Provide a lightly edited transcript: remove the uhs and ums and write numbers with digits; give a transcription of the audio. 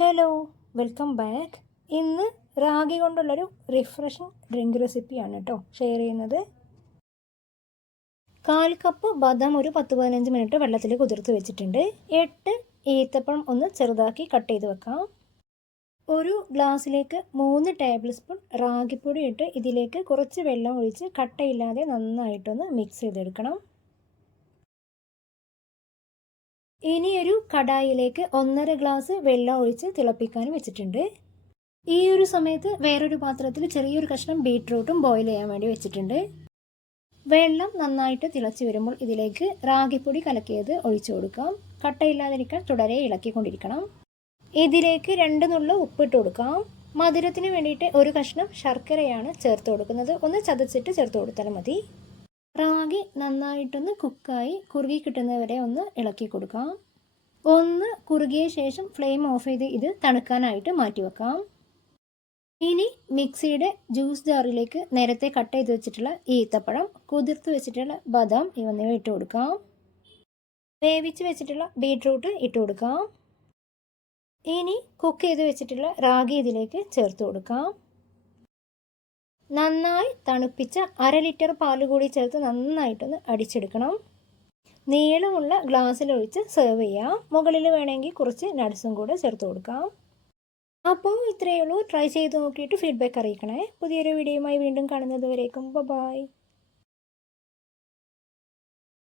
Hello, welcome back. ഇന്ന് ragi കൊണ്ടുള്ളൊരു refreshing drink റെസിപ്പിയാണ് കേട്ടോ ഷെയർ ചെയ്യുന്നത്. 1/4 കപ്പ് ബദാം ഒരു 10-15 മിനിറ്റ് വെള്ളത്തിൽ കുതിർത്ത് വെച്ചിട്ടുണ്ട്. 8 ഈത്തപ്പഴം ഒന്ന് ചെറുതാക്കി കട്ട് ചെയ്ത് വെക്കാം. ഒരു ഗ്ലാസ്സിലേക്ക് 3 ടേബിൾ സ്പൂൺ റാഗിപ്പൊടി ഇട്ട് ഇതിലേക്ക് കുറച്ച് വെള്ളം ഒഴിച്ച് കട്ടയില്ലാതെ നന്നായിട്ടൊന്ന് മിക്സ് ചെയ്തെടുക്കണം. ഇനി ഒരു കടായിലേക്ക് 1.5 ഗ്ലാസ് വെള്ളം ഒഴിച്ച് തിളപ്പിക്കാൻ വെച്ചിട്ടുണ്ട്. ഈ ഒരു സമയത്ത് വേറൊരു പാത്രത്തിൽ ചെറിയൊരു കഷ്ണം ബീട്രൂട്ടും ബോയിൽ ചെയ്യാൻ വേണ്ടി വെച്ചിട്ടുണ്ട്. വെള്ളം നന്നായിട്ട് തിളച്ച് വരുമ്പോൾ ഇതിലേക്ക് റാഗിപ്പൊടി കലക്കിയത് ഒഴിച്ചു കൊടുക്കാം. കട്ടയില്ലാതിരിക്കാൻ തുടരെ ഇളക്കിക്കൊണ്ടിരിക്കണം. ഇതിലേക്ക് 2 നുള്ളു ഉപ്പിട്ട് കൊടുക്കാം. മധുരത്തിന് വേണ്ടിയിട്ട് ഒരു കഷ്ണം ശർക്കരയാണ് ചേർത്ത് കൊടുക്കുന്നത്. ഒന്ന് ചതച്ചിട്ട് ചേർത്ത് കൊടുത്താൽ മതി. റാഗി നന്നായിട്ടൊന്ന് കുക്കായി കുറുകി കിട്ടുന്നവരെ ഒന്ന് ഇളക്കി കൊടുക്കാം. ഒന്ന് കുറുകിയ ശേഷം ഫ്ലെയിം ഓഫ് ചെയ്ത് ഇത് തണുക്കാനായിട്ട് മാറ്റി വെക്കാം. ഇനി മിക്സിയുടെ ജ്യൂസ് ജാറിലേക്ക് നേരത്തെ കട്ട് ചെയ്ത് വെച്ചിട്ടുള്ള ഈത്തപ്പഴം, കുതിർത്ത് വെച്ചിട്ടുള്ള ബദാം എന്നിവ ഇട്ട് കൊടുക്കാം. വേവിച്ച് വെച്ചിട്ടുള്ള ബീട്രൂട്ട് ഇട്ട് കൊടുക്കാം. ഇനി കുക്ക് ചെയ്ത് വെച്ചിട്ടുള്ള റാഗി ഇതിലേക്ക് ചേർത്ത് കൊടുക്കാം. നന്നായി തണുപ്പിച്ച 1/2 ലിറ്റർ പാൽ കൂടി ചേർത്ത് നന്നായിട്ടൊന്ന് അടിച്ചെടുക്കണം. നീളമുള്ള ഗ്ലാസ്സിലൊഴിച്ച് സെർവ് ചെയ്യാം. മുകളിൽ വേണമെങ്കിൽ കുറച്ച് നട്ട്സും കൂടെ ചേർത്ത് കൊടുക്കാം. അപ്പോൾ ഇത്രയേ ഉള്ളൂ. ട്രൈ ചെയ്ത് നോക്കിയിട്ട് ഫീഡ്ബാക്ക് അറിയിക്കണേ. പുതിയൊരു വീഡിയോയുമായി വീണ്ടും കാണുന്നത് വരേക്കും ബൈ.